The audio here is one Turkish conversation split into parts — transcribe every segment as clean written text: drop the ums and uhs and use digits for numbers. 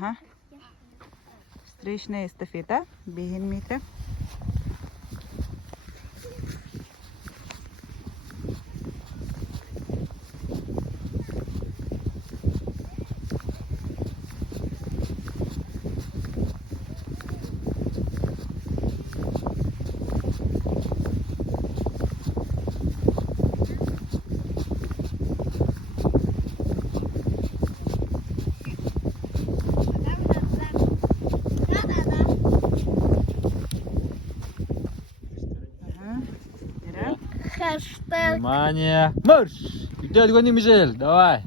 Ага. Встречная эстафета. Бегин Мита. Внимание! Марш! Иди отгони, Мишель, давай!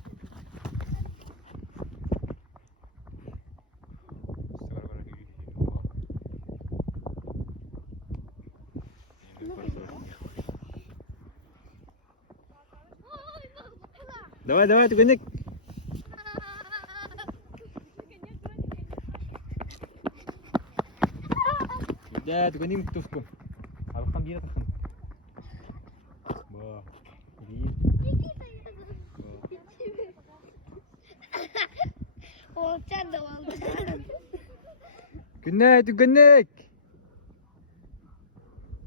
Давай, давай, отгони! Иди отгони ктушку. Алхан бира тахын. Ба. Olcan da oldu. Günnet, günnet.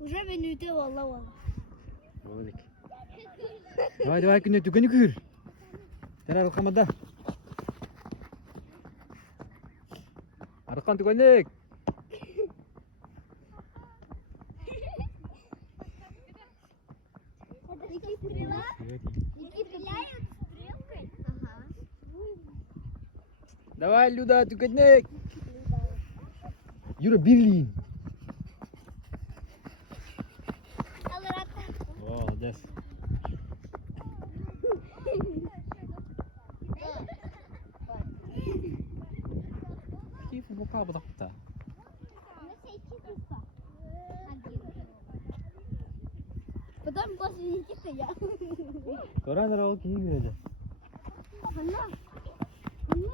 Уже минуты валла валла. Oğluk. Давай, давай, günnet, günnet kür. Terar alkamada. Arkan günnet. Никита стрела? Никита стреляет стрелкой? Ага. Давай, Люда, günnet. Yürü birliğin. Алрата. Молодец. Какие футболка быдакта? Потом после Никиты я. Toran araba kim girdi? Anne. Anne.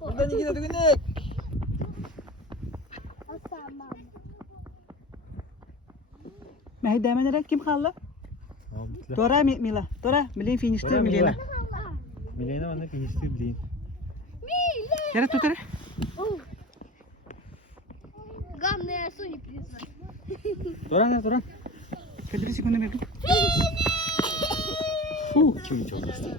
Burada ne gidiyor günlük? Tamam. ما هي دائما راك كيم خالة دورا ميلا دورا ملين في نشتر ملينا Milena bana finişti bileyim. يلا تو ترى Главное, Соня призна. Toran ya Toran. كدري سيكون نبيكم Kim çok hızlı.